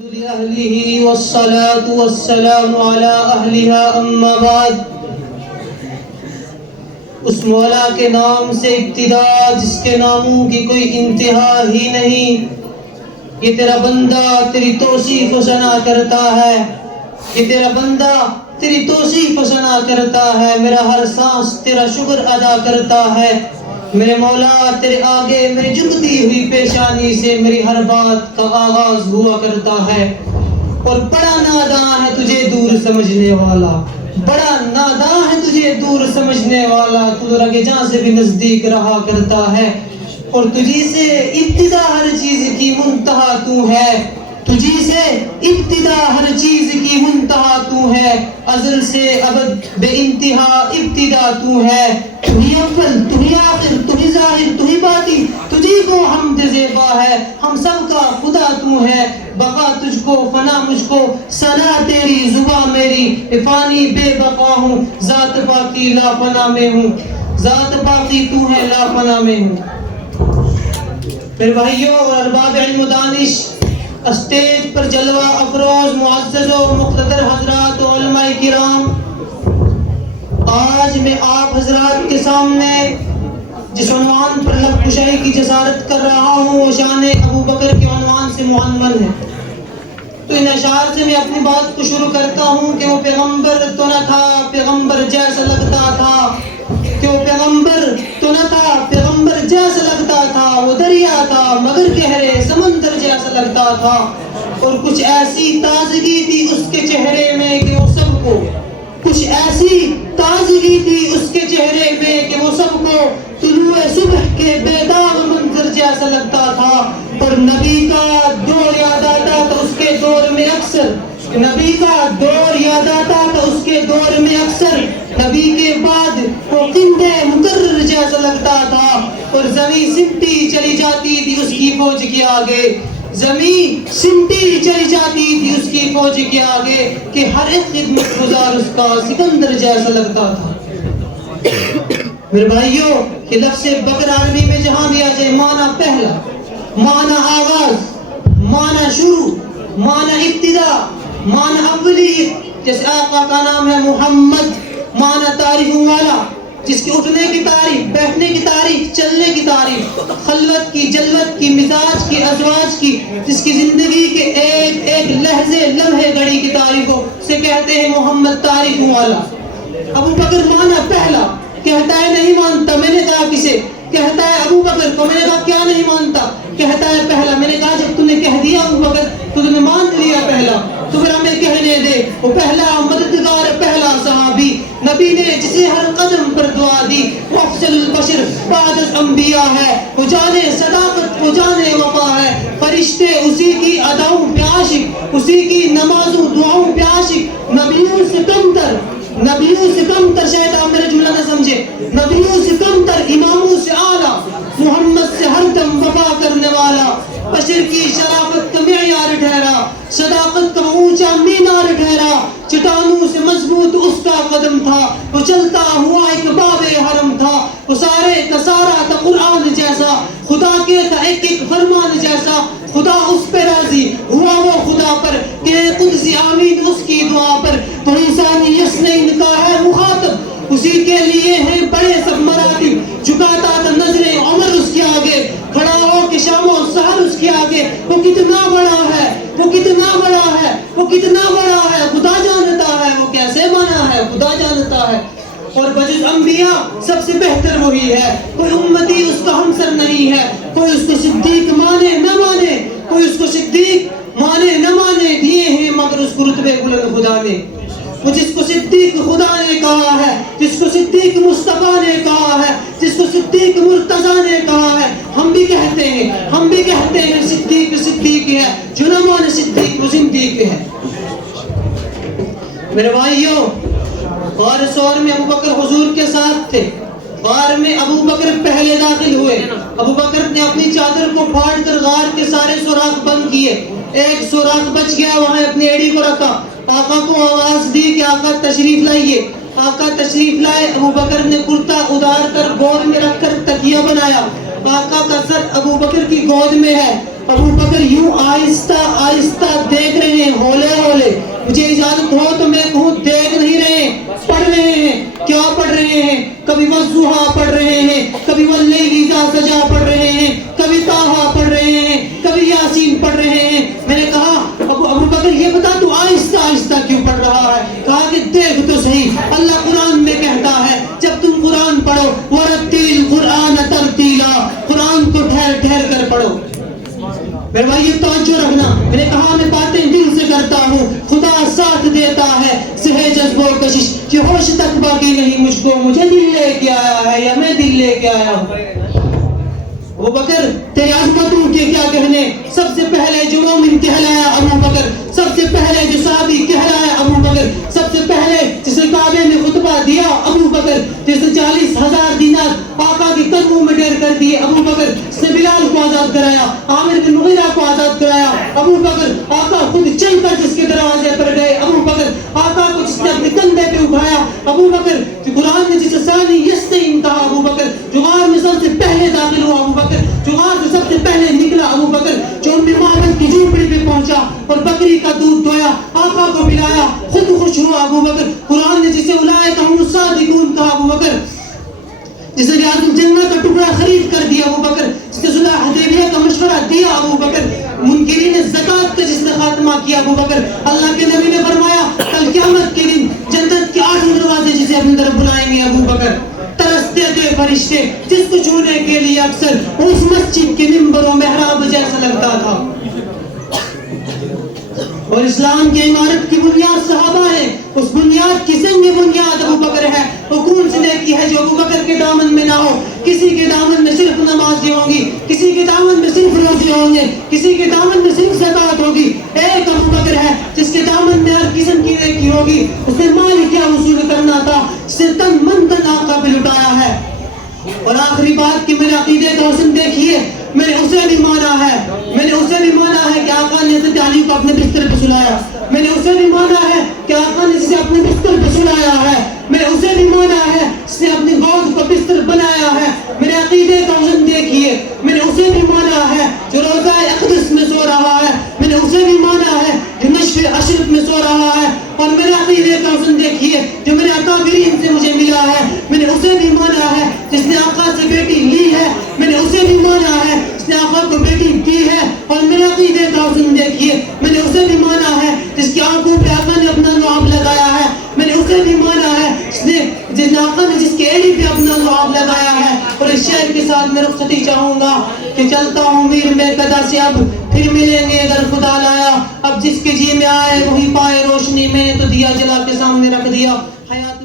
لأهله والصلاة والسلام على أهلها أما بعد. اس مولا کے نام سے ابتدا جس کے ناموں کی کوئی انتہا ہی نہیں. یہ تیرا بندہ تیری توصیف و ثنا کرتا ہے. یہ تیرا بندہ تیری توصیف و ثنا کرتا ہے. میرا ہر سانس تیرا شکر ادا کرتا ہے. میرے مولا تیرے آگے میری جھکتی ہوئی پیشانی سے میری ہر بات کا آغاز ہوا کرتا ہے. اور بڑا نادان ہے تجھے دور سمجھنے والا. بڑا نادان ہے تجھے دور سمجھنے والا. تو رگ جاں سے بھی نزدیک رہا کرتا ہے. اور تجھی سے ابتدا ہر چیز کی منتہا تو ہے. تجھی سے ابتدا ہر چیز کی منتہا تو ہے. ازل سے ابد بے انتہا ابتدا تو ہے. تو ہی اول تو ہی آخر تو ہی ظاہر تو ہی باطن. تجھی کو حمد زیبا ہے. ہم سب کا خدا تو ہے. بقا تجھ کو فنا مجھ کو ثنا تیری زباں میری. فانی بے بقا ہوں ذات باقی لا فنا میں ہوں. ذات باقی تو ہے لا فنا میں ہوں. پھر بھائیوں اور ارباب علم و دانش، اسٹیج پر جلوہ افروز معزز و مقتدر حضرات و علماء کرام، آج میں آپ حضرات کے سامنے جس عنوان پر لب کشائی کی جسارت کر رہا ہوں وہ شان ابو بکر کے عنوان سے معنون ہے. تو ان اشعار سے میں اپنی بات کو شروع کرتا ہوں کہ وہ پیغمبر تو نہ تھا پیغمبر جیسا لگتا تھا. کہ وہ پیغمبر تو نہ تھا پیغمبر جیسا لگتا تھا. وہ دریا تھا مگر گہرے سمندر جیسا لگتا تھا. اور کچھ ایسی تازگی تھی اس کے چہرے میں کہ وہ سب کو کچھ ایسی تازگی تھی اس کے چہرے میں کہ وہ سب کو طلوع صبح کے بیدار منظر جیسا لگتا تھا. اور نبی کا دور یاد آتا تو اس کے دور میں اکثر نبی کا دور یاد آتا تو اس کے دور میں اکثر نبی کے بعد وہ قندے مقرر جیسا لگتا تھا. اور زمین سمٹی چلی جاتی تھی اس کی فوج کے آگے. زمین سمٹی چلی جاتی تھی اس کی فوج کے آگے کہ ہر ایک خدمت گزار اس کا سکندر جیسا لگتا تھا. میرے بھائیوں کہ لفظ بکر عربی میں جہاں بھی آ جائے معنی پہلا، معنی آغاز، معنی شروع، معنی ابتدا، معنی اولی. جیسے آقا کا نام ہے محمد، معنی تعریف والا، جس کے اٹھنے کی تعریف، بیٹھنے کی تعریف، چلنے کی تعریف، خلوت کی، جلوت کی، مزاج کی، ازواج کی، جس کی زندگی کے ایک ایک لحظے لمحے گھڑی کی تعریفوں سے کہتے ہیں محمد تعریف والا. ابو بکر معنی پہلا، کہتا ہے نہیں مانتا. میں نے کہا کسے؟ کہتا ہے ابو بکر کو. میں نے کہا کیا نہیں مانتا؟ کہتا ہے پہلا. میں نے کہا جب تم نے کہہ دیا ابو بکر تو تم نے مان لیا پہلا، تو پھر ہمیں کہنے دے. وہ پہلا مددگار، پہلا صحابی، نبی نے جسے ہر قدم پر دعا دی. وہ افضل البشر بعد الانبیاء ہے. وہ جانے صداقت، وہ جانے وفا ہے. فرشتے اسی کی اداؤں پہ عاشق، اسی کی نمازوں دعاؤں پہ عاشق. نبیوں سے کم تر، نبیوں سے کم تر، شاید آپ میرا جملہ نہ سمجھے، نبیوں سے کم تر، اماموں سے اعلیٰ، محمد سے ہر دم وفا کرنے والا. بشر کی شرافت کا معیار ٹھہرا، صداقت کا اونچا مینار ٹھہرا. چٹانوں سے مضبوط اس کا قدم تھا. وہ چلتا ہوا ایک باب حرم تھا. وہ سارے کا سارا تھا قرآن جیسا، خدا کے تھا ایک ایک فرمان جیسا. خدا اس پہ راضی ہوا وہ خدا پر کہ قدسی آمین اس کی دعا پر. تو انسانی یسنین کا ہے مخاطب، اسی کے لیے ہیں بڑے سب مراتب. جھکاتا تھا نظریں عمر اس کے آگے، کھڑا ہو کہ شام و سحر اس کے آگے. وہ کتنا بڑا ہے، وہ کتنا بڑا ہے، وہ کتنا بڑا ہے، خدا جانتا ہے. وہ کیسے بنا ہے خدا جانتا ہے. اور بجز انبیاء سب سے بہتر وہی ہے. کوئی امتی اس کا ہمسر نہیں ہے. کوئی اس کو صدیق مانے نہ مانے، کوئی اس کو صدیق مانے نہ مانے، دیے ہیں مگر اس کو رتبے بلند خدا نے. وہ جس کو صدیق خدا نے کہا ہے، جس کو صدیق مصطفیٰ نے کہا ہے، جس کو صدیق مرتضیٰ نے کہا ہے، ہم بھی کہتے ہیں، ہم بھی کہتے ہیں صدیق صدیق ہے. جو نہ مانے صدیق وہ زندیق ہے. میرے بھائیوں، غار ثور میں ابو بکر حضور کے ساتھ تھے. غار میں ابو بکر پہلے داخل ہوئے. ابو بکر نے اپنی چادر کو پھاڑ کر غار کے سارے سوراخ بند کیے. ایک سوراخ بچ گیا، وہاں اپنی ایڑی کو رکھا. آقا کو آواز دی کہ آقا تشریف لائیے. آقا تشریف لائے. ابو بکر نے کرتا ادار کر گود میں رکھ کر تکیہ بنایا. آقا کا سر ابو بکر کی گود میں ہے. ابو بکر یوں آہستہ آہستہ دیکھ باقی نہیں مجھ کو, مجھے دل لے کے آیا ہے یا میں دل لے کے آیا ہوں. ابو بکر تیری عظمتوں کے کیا کہنے, سب سے پہلے جو مومن کہلایا ابو بکر, سب سے پہلے جو صحابی کہلایا ابو بکر, سب سے پہلے جسے کعبے میں خطبہ دیا ابو بکر, جسے 40,000 دینار آقا کے قدموں میں ڈیر کر دیے ابو بکر, جس نے بلال کو آزاد کرایا, عامر بن مغیرہ کو آزاد کرایا ابو بکر, آقا خود چل کر جس کے دروازے پر گئے ابو بکر, آقا کو جس نے اپنے کندھے پہ اٹھایا ابو بکر, قرآن نے جسے ثانی یستعین کہا ابو بکر, جو غار میں سب سے پہلے داخل ہوا ابو بکر, جو غار سے سب سے پہلے نکلا ابو بکر, جو ان معبد کی جھوپڑی پہ پہنچا اور بکری کا دودھ دھویا, آقا کو پلایا, خود خوش ہوا ابو بکر. قرآن نے جسے اولئک هم الصادقون کہا ابو بکر, جسے ریاض الجنہ کا ٹکڑا خرید کر دیا ابو بکر, جس نے صلح حدیبیہ کا مشورہ دیا ابو بکر, منکرین زکات کا جس نے خاتمہ کیا ابو بکر. اللہ کے نبی نے فرمایا کل قیامت کے دن جنت کے 8 دروازے جسے اپنی طرف بلائیں گے ابو بکر, ترستے تھے فرشتے جس کو چھونے کے لیے اکثر اس مسجد کے ممبر و محراب جیسا لگتا تھا. اور اسلام کی عمارت کی بنیاد صحابہ ہے, اس بنیاد کی زنگ بنیاد ابو بکر ہے. وہ کون سی نیکی ہے جو ابو بکر کے دامن میں نہ ہو؟ کسی کے دامن میں صرف نمازیں ہوں گی, کسی کے دامن میں صرف روزے ہوں گے, کسی کے دامن میں صرف زکات ہوگی. ایک ابو بکر ہے جس کے دامن میں ہر قسم کی نیکی ہوگی. اس نے مال کیا وصول کرنا تھا, سے تن من تن آقا پہ لٹایا ہے. اور آخری بات کہ میرے عقیدے کا حسن دیکھیے, میں نے اسے بھی مانا ہے, میں نے اسے بھی مانا ہے کہ آقا نے حضرت علی کو اپنے بستر پہ سلایا, میں نے اسے بھی مانا ہے کہ آقا نے اسے اپنے بستر پہ سلایا ہے, میں نے اسے بھی مانا ہے جس نے اپنی گود کو بستر بنایا ہے. میرے عقیدے کا حسن دیکھیے, میں نے اسے بھی مانا ہے جو روضہ اقدس میں سو رہا ہے, میں نے اسے بھی مانا ہے جو نشر اشرف میں سو رہا ہے. اور میرے عقیدے کا حسن دیکھیے جو میرے اکابرین سے مجھے ملا ہے, میں نے اسے بھی مانا ہے جس نے آقا سے بیٹی لی ہے, میں نے اسے بھی مانا ہے جس نے آقا کو بیٹی دی ہے. اور میرے عقیدے کا حسن دیکھیے, میں نے اسے بھی مانا ہے جس کی آنکھوں پہ آقا نے اپنا لعاب لگایا ہے, میں نے اسے بھی مانا ہے جس نے آقا نے جس کے ایڑی پہ اپنا لعاب لگایا ہے. اور اس شعر کے ساتھ میں رخصتی چاہوں گا کہ چلتا ہوں میر میں قدا سے, اب پھر ملیں گے اگر خدا لایا, اب جس کے جی میں آئے وہی پائے روشنی, میں نے تو دیا جلا کے سامنے رکھ دیا. حیات